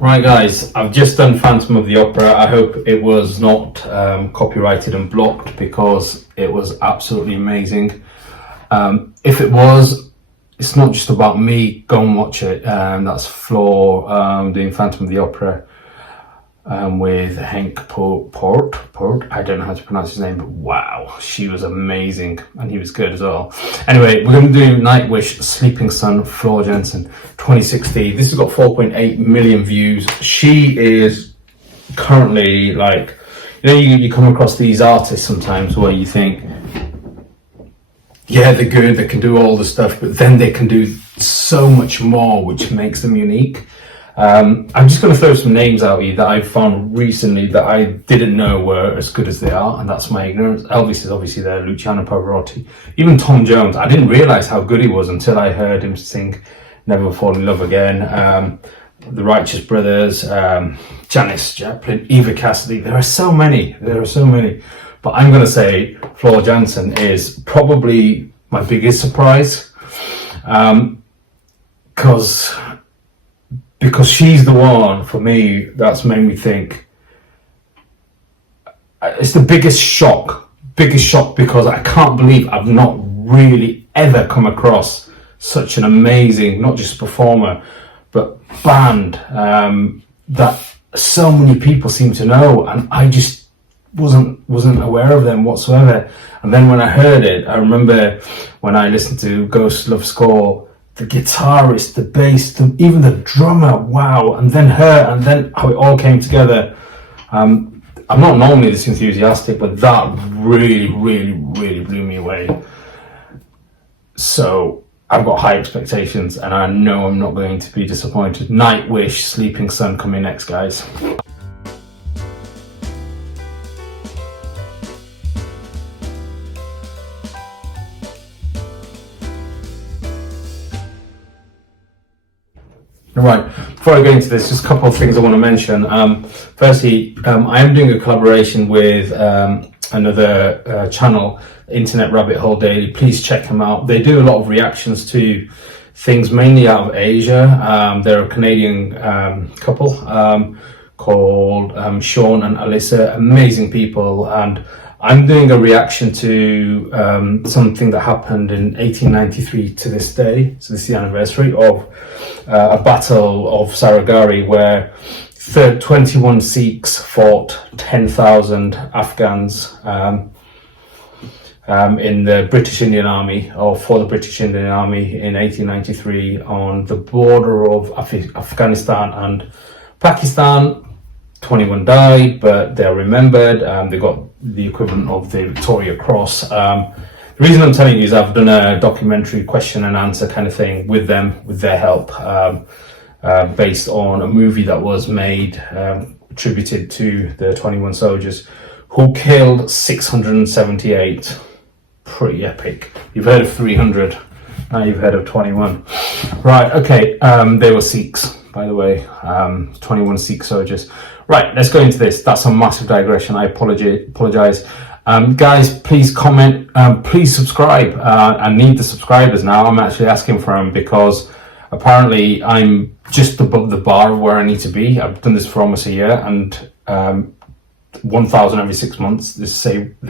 Right guys, I've just done Phantom of the Opera. I hope it was not copyrighted and blocked because it was absolutely amazing. If it was, it's not just about me, go and watch it. That's Floor doing Phantom of the Opera with Henk Poort. I don't know how to pronounce his name, but wow, she was amazing and he was good as well. Anyway, we're going to do Nightwish Sleeping Sun, Floor Jansen, 2016. This has got 4.8 million views. She is currently like, you come across these artists sometimes where you think, yeah, they're good, they can do all the stuff, but then they can do so much more, which makes them unique. I'm just going to throw some names out here that I've found recently that I didn't know were as good as they are, and that's my ignorance. Elvis is obviously there, Luciano Pavarotti, even Tom Jones. I didn't realise how good he was until I heard him sing Never Fall in Love Again, the Righteous Brothers, Janis Joplin, Eva Cassidy. There are so many. But I'm going to say Floor Jansen is probably my biggest surprise, because she's the one for me that's made me think. It's the biggest shock because I can't believe I've not really ever come across such an amazing, not just performer, but band that so many people seem to know, and I just wasn't aware of them whatsoever. And then when I heard it, I remember when I listened to Ghost Love Score, the guitarist, the bass, even the drummer, wow, and then her, and then how it all came together. I'm not normally this enthusiastic, but that really blew me away. So I've got high expectations, and I know I'm not going to be disappointed. Nightwish Sleeping Sun coming next, guys. Right, before I go into this, just a couple of things I want to mention. Firstly, I am doing a collaboration with another channel, Internet Rabbit Hole Daily. Please check them out. They do a lot of reactions to things mainly out of Asia. They're a Canadian couple called Sean and Alyssa, amazing people, and I'm doing a reaction to something that happened in 1893 to this day. So this is the anniversary of a battle of Saragari, where 21 Sikhs fought 10,000 Afghans in the British Indian Army, or for the British Indian Army in 1893 on the border of Afghanistan and Pakistan. 21 died, but they're remembered. They got the equivalent of the Victoria Cross. The reason I'm telling you is I've done a documentary question and answer kind of thing with them, with their help, based on a movie that was made, attributed to the 21 soldiers who killed 678. Pretty epic. You've heard of 300, now you've heard of 21. Right, okay, they were Sikhs, by the way, 21 Sikh soldiers. Right, let's go into this. That's a massive digression. I apologize. Guys, please comment, please subscribe. I need the subscribers now. I'm actually asking for them because apparently I'm just above the bar of where I need to be. I've done this for almost a year, and 1,000 every 6 months. They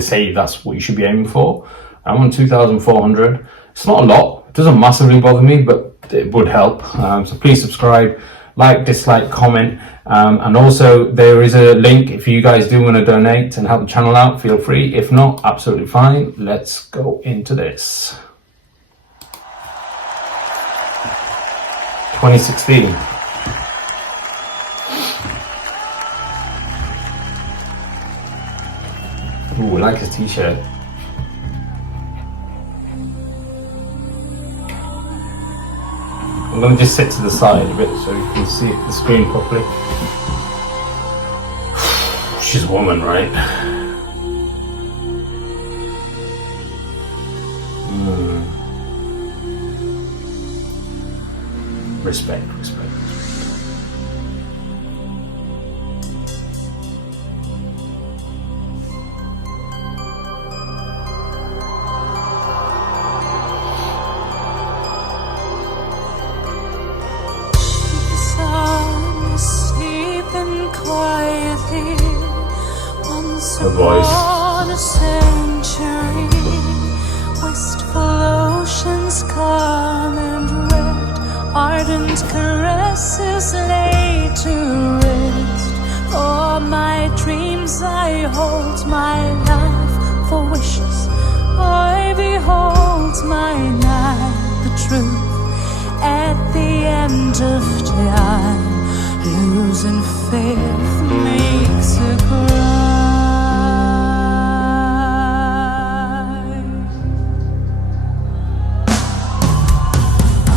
say that's what you should be aiming for. I'm on 2,400. It's not a lot. It doesn't massively bother me, but it would help. So please subscribe, like, dislike, comment, and also there is a link if you guys do want to donate and help the channel out. Feel free. If not, absolutely fine. Let's go into this. 2016. Ooh, I like his t-shirt. I'm going to just sit to the side a bit so you can see the screen properly. She's a woman, right? Respect. The sun is her voice. On a century, wistful oceans calm and red, ardent caresses laid to rest. For my dreams I hold, my life for wishes I behold, my night the truth. At the end of time, losing faith makes a cry.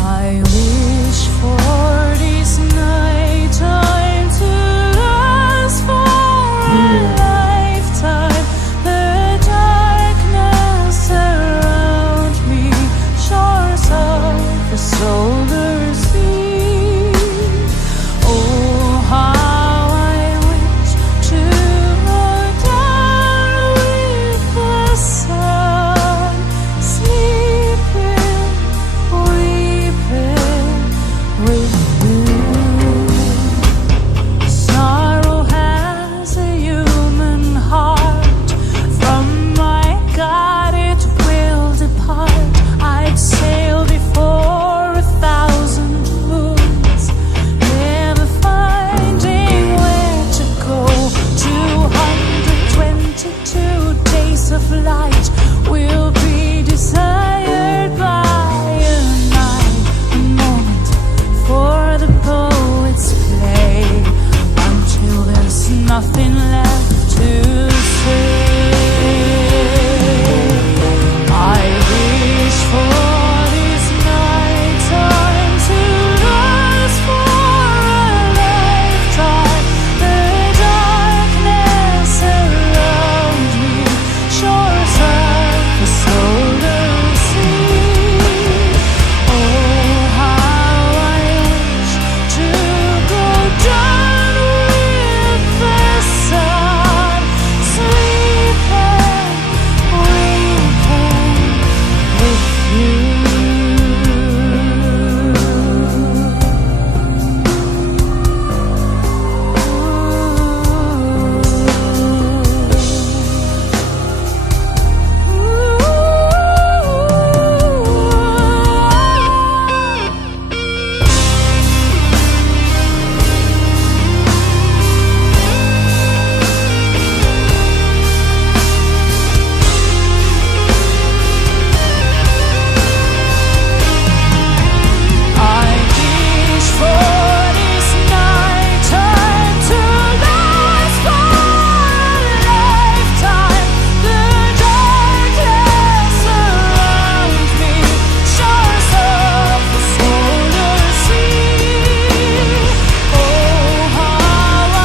I wish for this night time to last for a lifetime. The darkness around me, shores of the solar sea. Oh, how I wish to go down with the sun, sleeping, weeping with you. Sorrow has a human heart. From my God it will depart. I'd sail before 1,000 moons, never finding where to go. 222 days of light will be desired by a night, a moment for the poet's play, until there's nothing left to say. I wish for this night time to last for a lifetime. The darkness around me, shores of the solar sea. Oh, how I wish to go down with the sun, sleeping, weeping with you. I wish for this night time to last for a lifetime. The darkness around me, shores of the solar sea. Oh, how I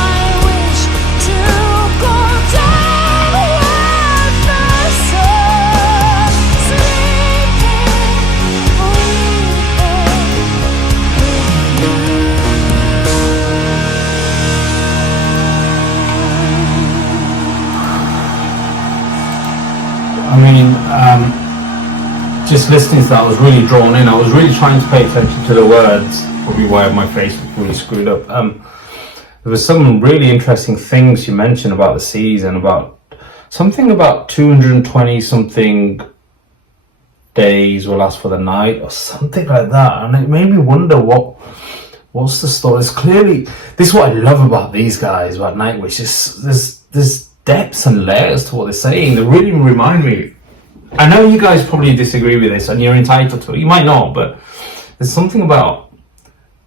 wish to go down with the sun, sleeping, I mean, just listening to that, I was really drawn in. I was really trying to pay attention to the words, probably why my face was really screwed up. There was some really interesting things you mentioned about the season, about something about 220 something days will last for the night, or something like that, and it made me wonder what's the story. It's clearly, this is what I love about these guys, about Nightwish. There's depths and layers to what they're saying. They really remind me. I know you guys probably disagree with this, and you're entitled to it. You might not, but there's something about,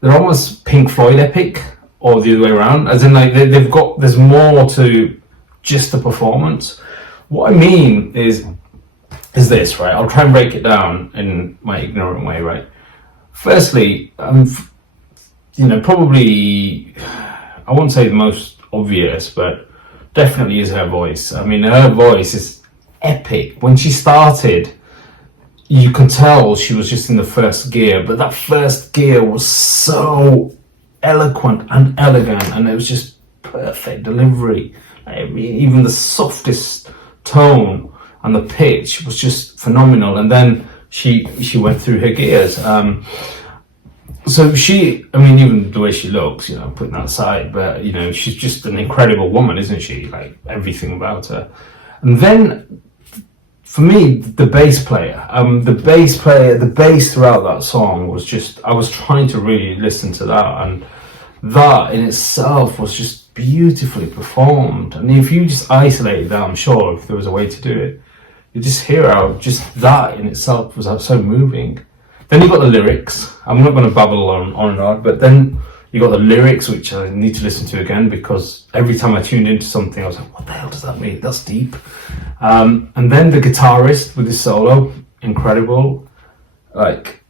they're almost Pink Floyd epic, or the other way around. As in, like, there's more to just the performance. What I mean is this, right? I'll try and break it down in my ignorant way, right? Firstly, probably, I won't say the most obvious, but definitely is her voice. I mean, her voice is epic. When she started, you could tell she was just in the first gear, but that first gear was so eloquent and elegant, and it was just perfect delivery. Even the softest tone and the pitch was just phenomenal. And then she went through her gears. So she, I mean, even the way she looks, you know, putting that aside, but you know, she's just an incredible woman, isn't she? Like everything about her. And then, for me, the bass player, the bass throughout that song was just, I was trying to really listen to that, and that in itself was just beautifully performed. And if you just isolated that, I'm sure if there was a way to do it, you just hear how just that in itself was so moving. Then you got the lyrics. I'm not going to babble on and on, but then you got the lyrics, which I need to listen to again, because every time I tuned into something, I was like, what the hell does that mean? That's deep. And then the guitarist with his solo, incredible. Like,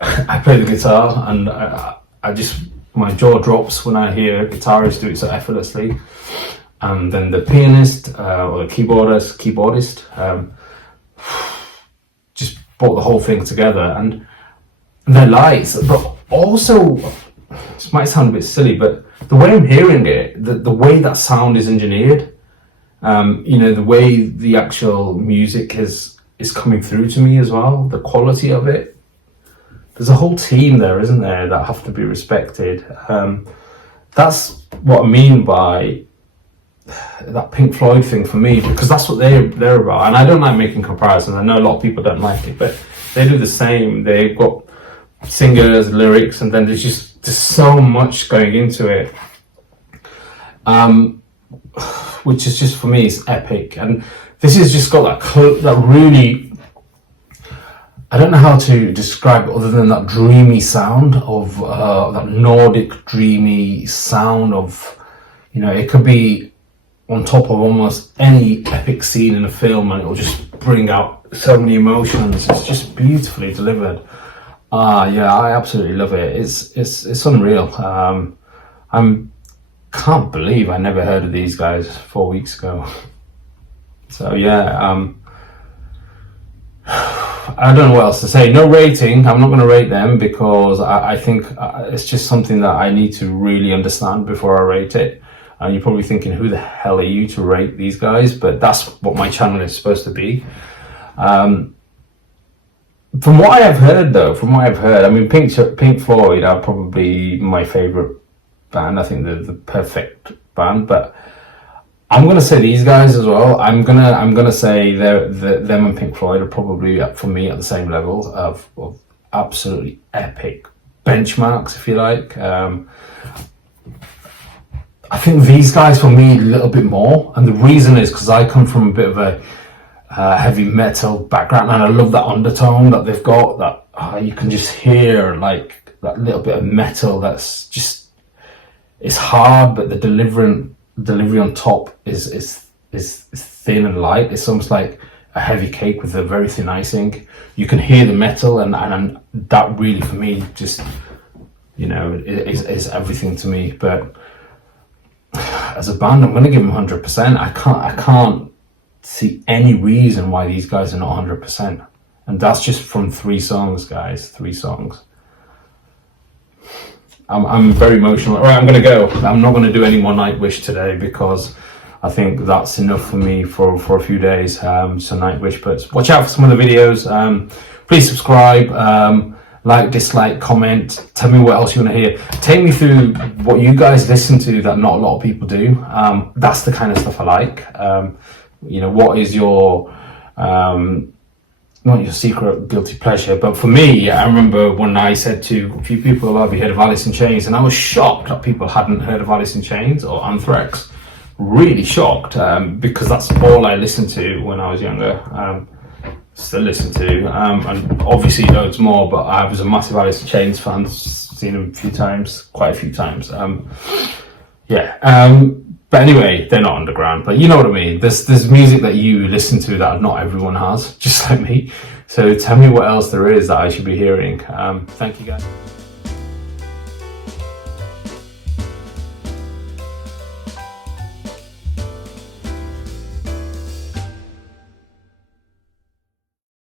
I play the guitar, and I just, my jaw drops when I hear guitarists do it so effortlessly. And then the pianist, or the keyboardist, just brought the whole thing together. And their lights, but also, this might sound a bit silly, but the way I'm hearing it, the way that sound is engineered, you know, the way the actual music is coming through to me as well, the quality of it. There's a whole team there, isn't there, that have to be respected. That's what I mean by that Pink Floyd thing for me, because that's what they're about. And I don't like making comparisons. I know a lot of people don't like it, but they do the same. They've got singers, lyrics, and then there's so much going into it, which is just, for me, it's epic. And this has just got that really, I don't know how to describe it other than that dreamy sound of that Nordic dreamy sound of, you know, it could be on top of almost any epic scene in a film, and it will just bring out so many emotions. It's just beautifully delivered. Yeah, I absolutely love it. It's unreal. I can't believe I never heard of these guys 4 weeks ago. So yeah, I don't know what else to say. No rating. I'm not going to rate them, because I think it's just something that I need to really understand before I rate it. And you're probably thinking, who the hell are you to rate these guys? But that's what my channel is supposed to be. From what I have heard, I mean, Pink Floyd are probably my favourite band. I think they're the perfect band. But I'm going to say these guys as well. I'm gonna say them and Pink Floyd are probably, for me, at the same level of absolutely epic benchmarks, if you like. I think these guys, for me, a little bit more. And the reason is because I come from a bit of a heavy metal background, and I love that undertone that they've got, that you can just hear, like, that little bit of metal that's just, it's hard, but the delivery on top is thin and light. It's almost like a heavy cake with a very thin icing. You can hear the metal, and that really, for me, just, you know, is everything to me. But as a band, I'm going to give them 100%. I can't see any reason why these guys are not 100%, and that's just from 3 songs, guys. 3 songs. I'm very emotional. All right, I'm going to go. I'm not going to do any more Nightwish today, because I think that's enough for me for a few days. So Nightwish, but watch out for some other videos. Please subscribe, like, dislike, comment. Tell me what else you want to hear. Take me through what you guys listen to that not a lot of people do. That's the kind of stuff I like. You know, what is your not your secret guilty pleasure, but for me, I remember when I said to a few people, have you heard of Alice in Chains? And I was shocked that people hadn't heard of Alice in Chains or Anthrax. Really shocked, because that's all I listened to when I was younger. Still listen to, and obviously loads more, but I was a massive Alice in Chains fan, seen them quite a few times. But anyway, they're not underground, but you know what I mean. There's music that you listen to that not everyone has, just like me. So tell me what else there is that I should be hearing. Thank you, guys.